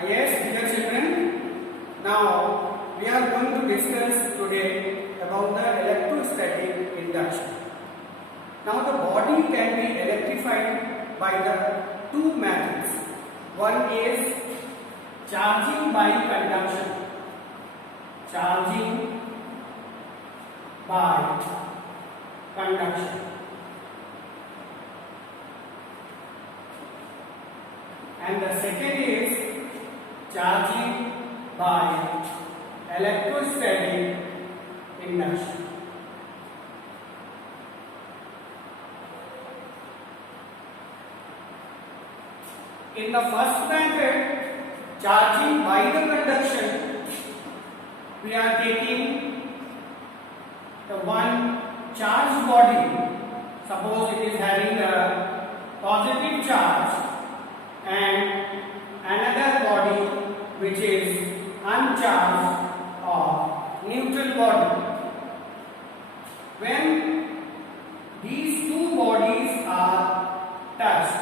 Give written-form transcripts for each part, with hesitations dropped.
Yes, dear children. Now we are going to discuss today about the electrostatic induction. Now the body can be electrified by the two methods. One is charging by conduction. Charging by conduction. And the second is charging by electrostatic induction. In the first method, charging by the conduction, we are taking the one charged body. Suppose it is having a positive charge and another body which is uncharged or neutral body. When these two bodies are touched,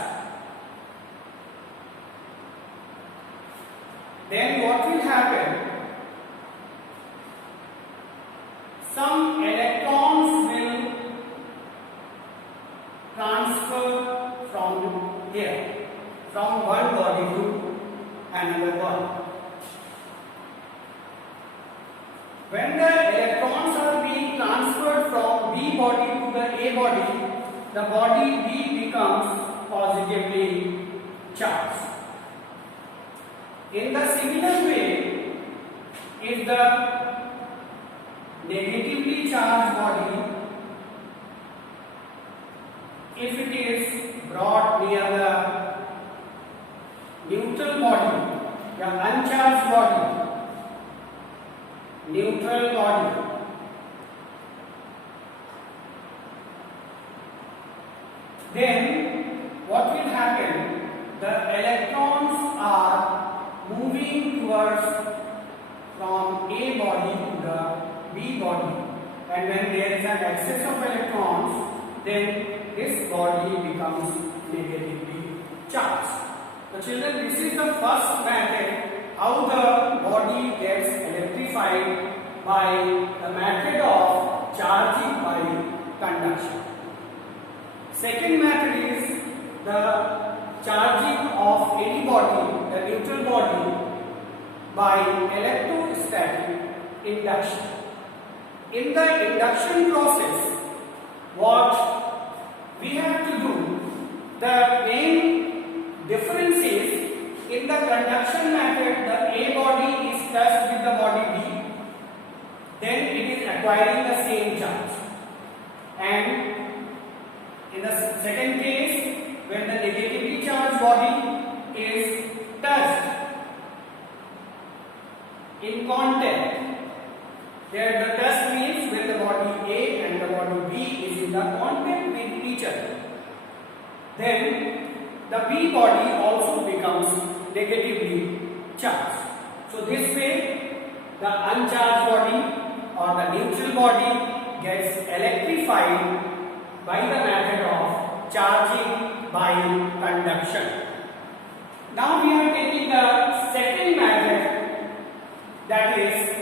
then what will happen? Some electrons will transfer from here, from one body to another body. When the electrons are being transferred from B body to the A body, the body B becomes positively charged. In the similar way, if the negatively charged body, if it is brought near the neutral body, the uncharged body, neutral body, then what will happen? The electrons are moving towards from A body to the B body, and when there is an excess of electrons, then this body becomes negatively charged. So children, this is the first method how the body gets electrified by the method of charging by conduction. Second method is the charging of any body, the neutral body, by electrostatic induction. In the induction process, what we have to do, the main difference is in the conduction method, the A body is touched with the body B, then it is acquiring the same charge. And in the second case, when the negatively charged body is touched in contact, there the touch means when the body A and the body B is in the contact with each other, then the B body also becomes negatively charged. So this way the uncharged body or the neutral body gets electrified by the method of charging by conduction. Now we are taking the second method, that is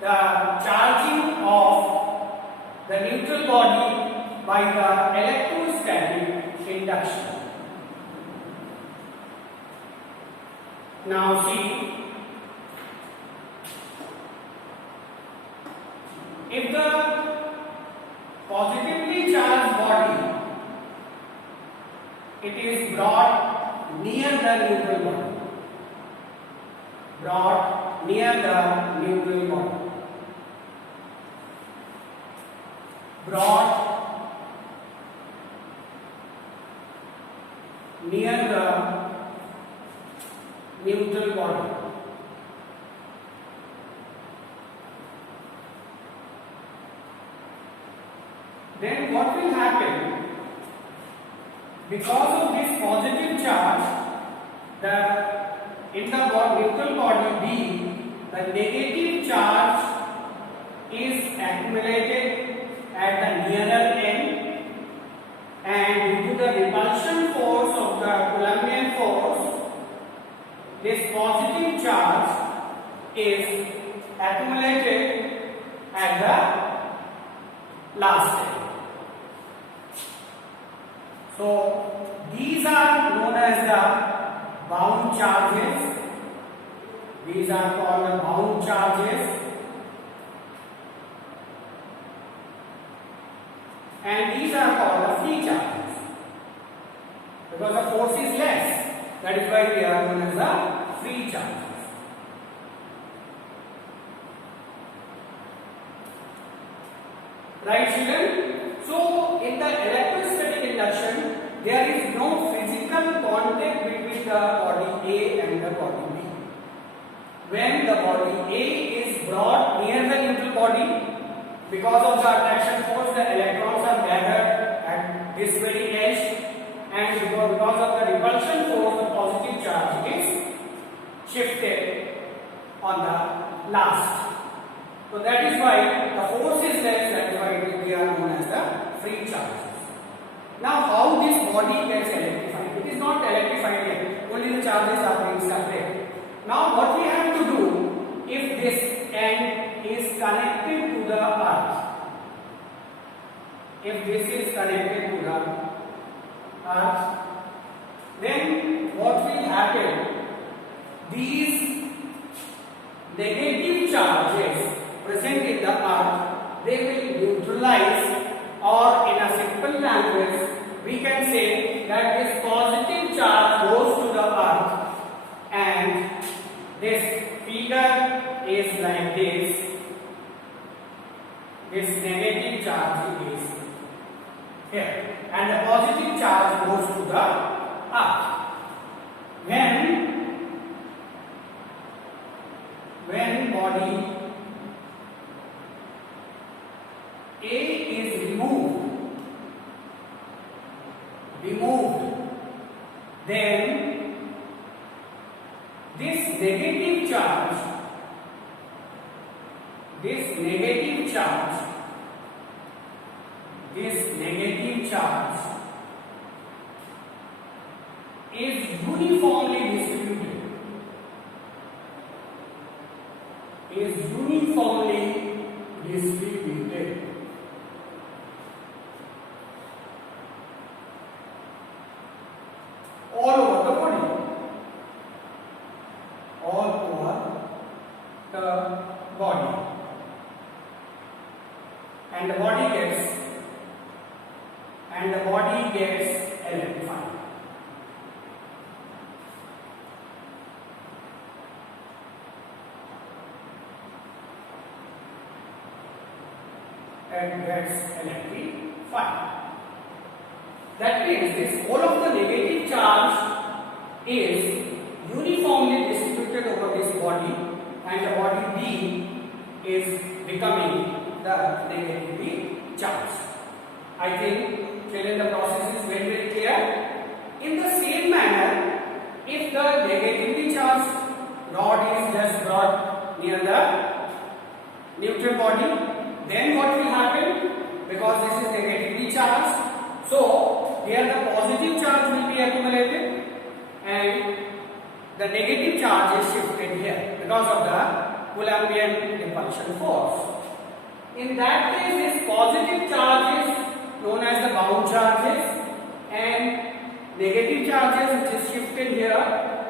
the charging of the neutral body by the electrostatic induction. Now see, if the positively charged body, it is brought near the neutral body, brought near the neutral body, brought near the neutral body, then what will happen? Because of this positive charge, in the neutral body B, the negative charge is accumulated at the nearer end, and due to the repulsion force of the Coulombian force, this positive charge is accumulated at the last step. So these are known as the bound charges. These are called the bound charges, and these are called the free charges because the force is less. That is why they are known as the free charges. Right, children? So in the electrostatic induction, there is no physical contact between the body A and the body B. When the body A is brought near the neutral body, because of the attraction force, the electrons are gathered at this very edge, and because of the repulsion force, the positive charge is shifted on the last. So that is why the force is less, that is why they are known as the free charges. Now how this body gets electrified? It is not electrified yet, only the charges are being started. Now what we have to do, if this end is connected to the earth, if this is connected to the earth, then what will happen? These negative charges present in the earth, they will neutralize, or in a simple language we can say that this positive charge goes to the earth, and this figure is like this. This negative charge is here, and the positive charge goes to the earth. When body A is removed, then this negative charge is uniformly distributed. All over the body, and the body gets electrified. That means this all of the negative charge is uniformly distributed over this body, and the body B is becoming the negatively charged. I think children, the process is very, very clear. In the same manner, if the negatively charged rod is just brought near the neutral body, then what will happen? Because this is negatively charged, so here the positive charge will be accumulated and the negative charge is shifted here because of the Coulombian repulsion force. In that case, this positive charge is known as the bound charges, and negative charges which is shifted here,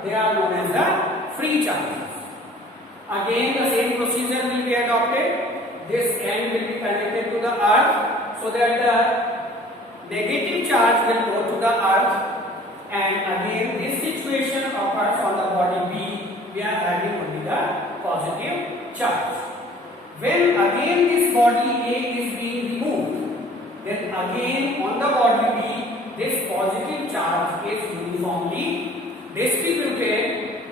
they are known as the free charges. Again the same procedure will be adopted. This end will be connected to the earth, so that the negative charge will go to the earth, and again this situation occurs on the body B. We are having only the positive charge. When again this body A is being removed, then again on the body B this positive charge is uniformly distributed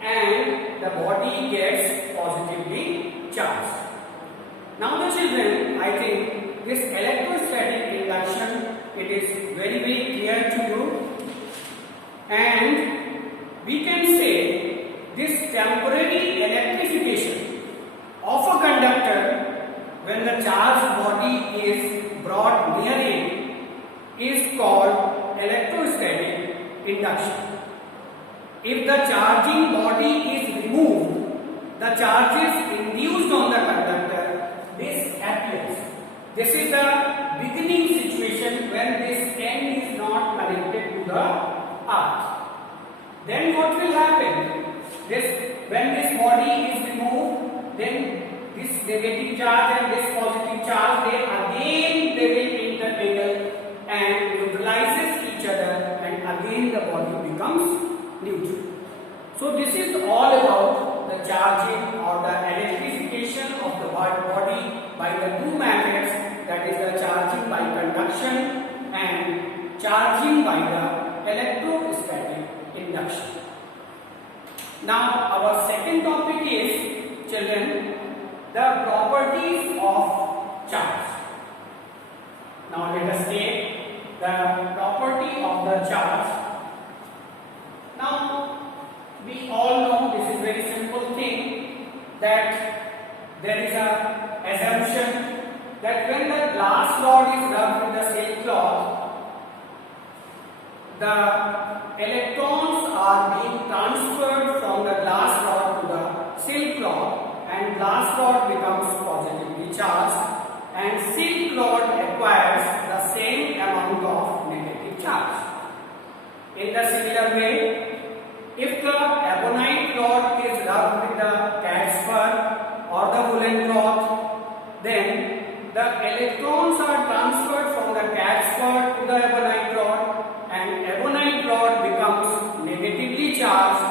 and the body gets positively charged. Now the children, I think this electrostatic induction, it is very, very clear to you, and we can say this temporary electrification of a conductor when the charged body is brought near it is called electrostatic induction. if the charging body is removed, the charges induced on the conductor disappears. This is the beginning situation when this end is not connected to the earth. Then what will happen? When this body is removed, then this negative charge and this positive charge, they will intermingle and neutralizes each other, and again the body becomes neutral. So this is all about the charging or the electrification of the body by the two methods, that is the charging by conduction and charging by the electrostatic induction. Now our second topic is, children, the properties of charge. Now let us take the property of the charge. Now we all know, this is very simple thing, that there is a assumption that when the glass rod is rubbed with the silk cloth, the electrons are being transferred from the glass rod to the silk cloth, and glass rod becomes positively charged, and silk rod acquires the same amount of negative charge. In the similar way, if the ebonite rod is rubbed with the cat's fur or the woolen cloth, then the electrons are transferred from the cat's fur to the ebonite rod, and ebonite rod becomes negatively charged,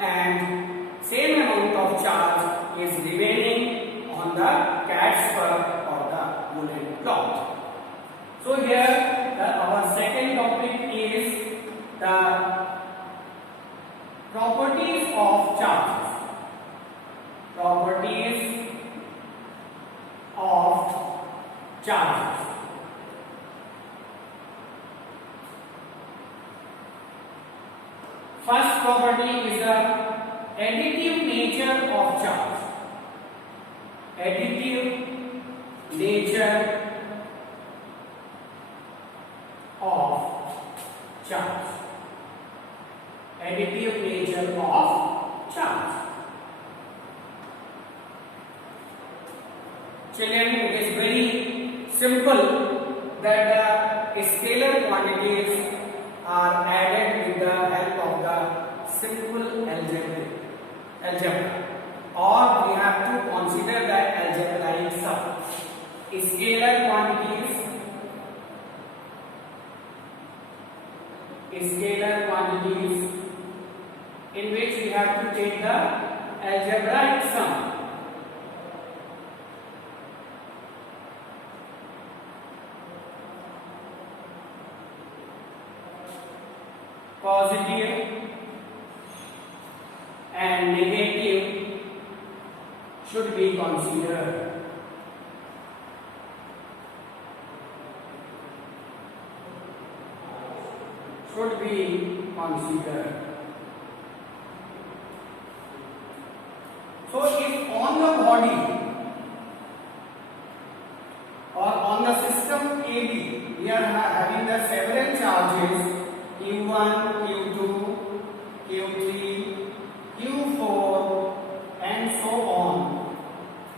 and same amount of charge is remaining on the cat's fur or the woolen cloth. So here our second topic is the properties of charges. Properties of charges. First property is the additive nature of charge. Additive nature of charge. Additive nature of charge. Children, it is very simple that the scalar quantities are added with the help of the simple algebra, or we have to consider the algebraic sum. Scalar quantities in which we have to take the algebraic sum. Positive and negative should be considered. Should be considered. So if on the body or on the system AB we are having the several charges Q1, Q2, Q3, Q4 and so on,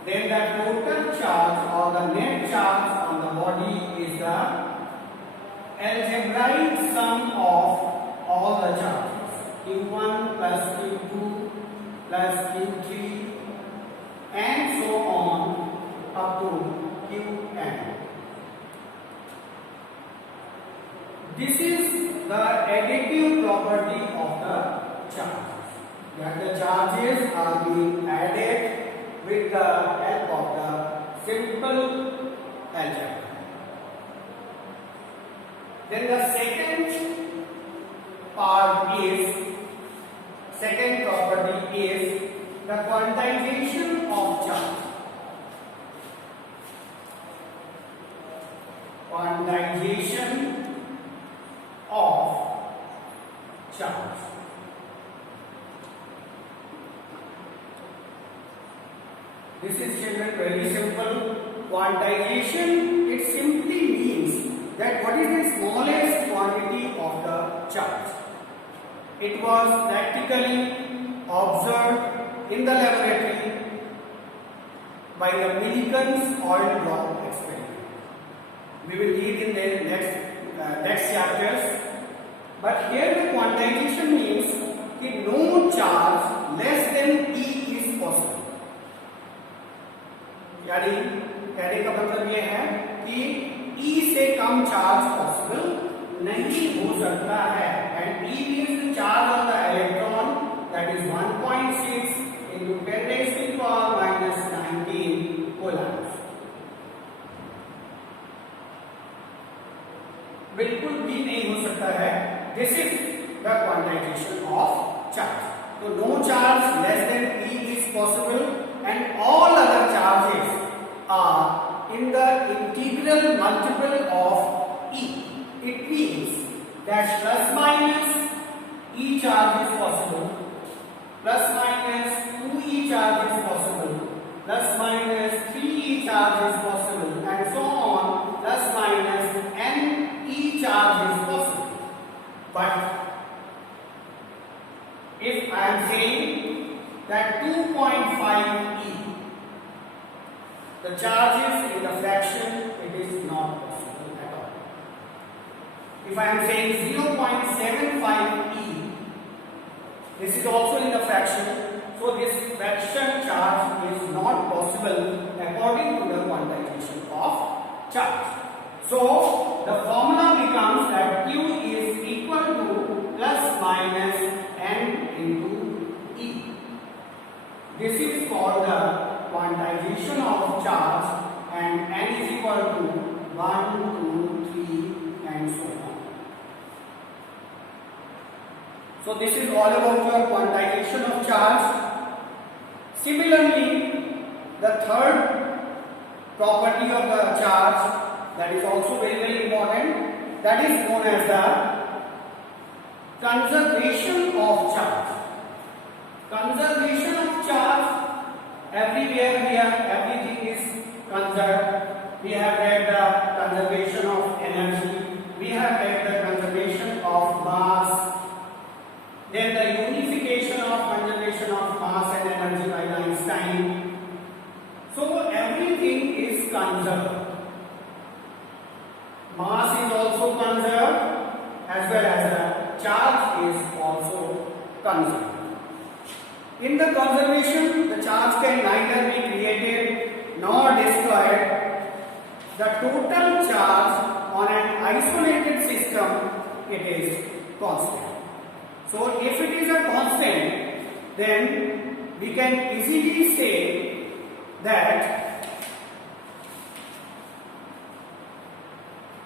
then the total charge or the net charge on the body is the algebraic sum of all the charges, Q1 plus Q2 plus Q3 and so on up to Qn. This is the additive property of the charges, that the charges are being added with the help of the simple algebra. Then the second property is the quantization of charge. Quantization of charge. This is, children, very simple. Quantization, it simply means that what is the smallest quantity of the charge. it was practically observed in the laboratory by the Millikan's oil drop experiment. We will read in the next chapters. But here the quantization means that no charge less than E is possible. यानी कहने का मतलब ये है कि E से कम charge possible नहीं हो सकता है, and E means the charge of the electron, that is 1.6 into 10 raised to the power minus 19 coulombs. बिल्कुल भी नहीं हो सकता है. This is the quantization of charge. So no charge less than E is possible, and all other charges are in the integral multiple of E. It means that plus minus E charge is possible, plus minus 2E charge is possible, plus minus 3E charge is possible, and so on, plus minus N E charge is possible. But if I am saying that 2.5 E, the charges in the fraction, it is not possible at all. If I am saying 0.75 E, this is also in the fraction, so this fraction charge is not possible according to the quantization of charge. So the formula becomes that Q is equal to plus minus N into E. This is called the quantization of charge, and N is equal to 1, 2, 3 and so on. So this is all about your quantization of charge. Similarly, the third property of the charge that is also very important, that is known as the conservation of charge. Conservation of charge, everywhere here everything is conserved. We have read the conservation of energy, we have read the conservation of mass, then the unification of conservation of mass and energy by Einstein. So everything is conserved. Mass is also conserved, as well as the charge is also conserved. In the conservation, the charge can neither be created nor destroyed. The total charge on an isolated system, it is constant. So if it is a constant, then we can easily say that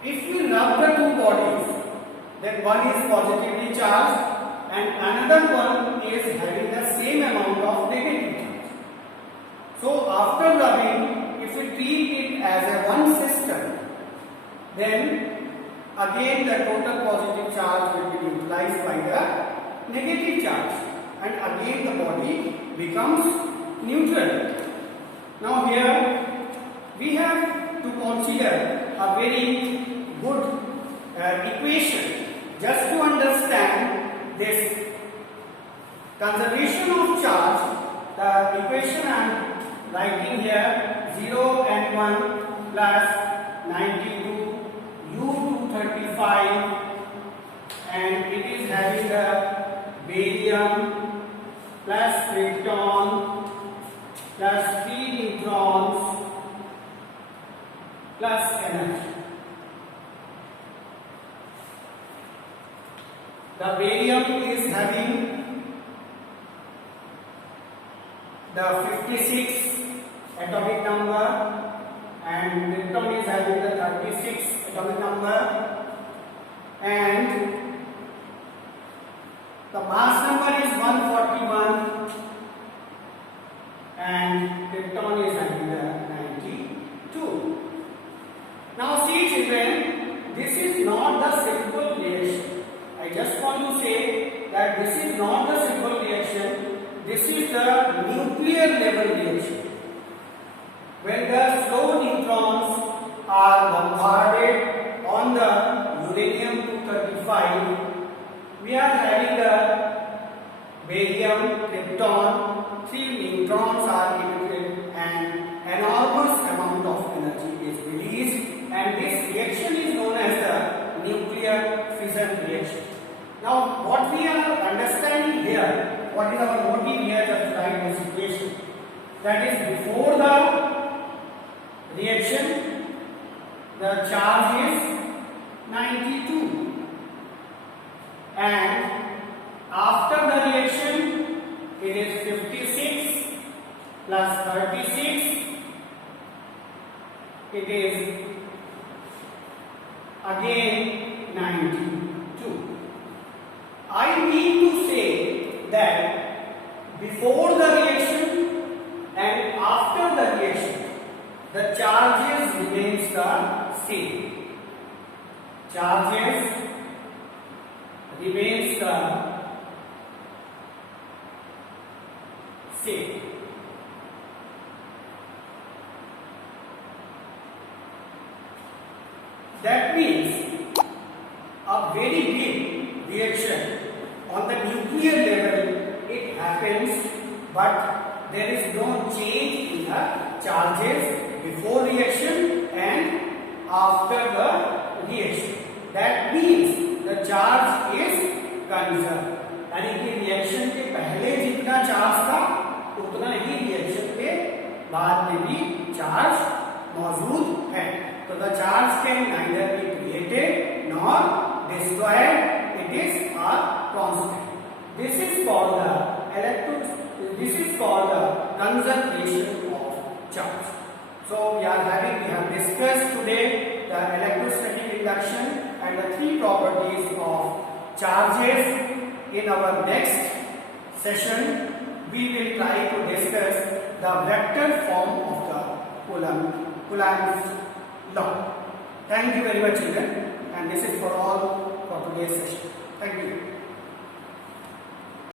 if we rub the two bodies, then one is positively charged and another one is having the same amount of negative charge. So after rubbing, if we treat it as a one system, then again the total positive charge will be neutralized by the negative charge, and again the body becomes neutral. Now here we have to consider a very good equation just to understand this conservation of charge. The equation I am writing here, 0 and 1 plus 92 U235, and it is having the barium plus krypton plus 3 neutrons plus energy. The barium is having the 56 atomic number and krypton is having the 36 atomic number, and the mass number is 141 and krypton is having the 92. Now see children, this is not the simple reaction. I just want to say that this is not the simple reaction, this is the nuclear level reaction. When the slow neutrons are bombarded on the uranium-235, we are having the three neutrons are emitted, and enormous amount of energy is released, and this reaction is known as the nuclear fission reaction. Now, what we are understanding here, what is our motive here to write this equation? That is, before the reaction, the charge is 92, and after the reaction, it is 56 plus 36. It is again 92. I mean to say that before the reaction and after the reaction, the charges remains the same. Charges remains the same. That means a very big reaction on the nuclear level, it happens, but there is no change in the charges before reaction and after the reaction. That means the charge is conserved. यानी कि reaction के पहले जितना charge था उतना ही reaction के बाद में भी चार्ज मौजूद है. So the charge can neither be created nor destroyed. It is a constant. This is called the conservation of charge. So we have discussed today the electrostatic induction and the three properties of charges. In our next session, we will try to discuss the vector form of the Coulomb's law. Thank you very much, children, and this is for all for today's session.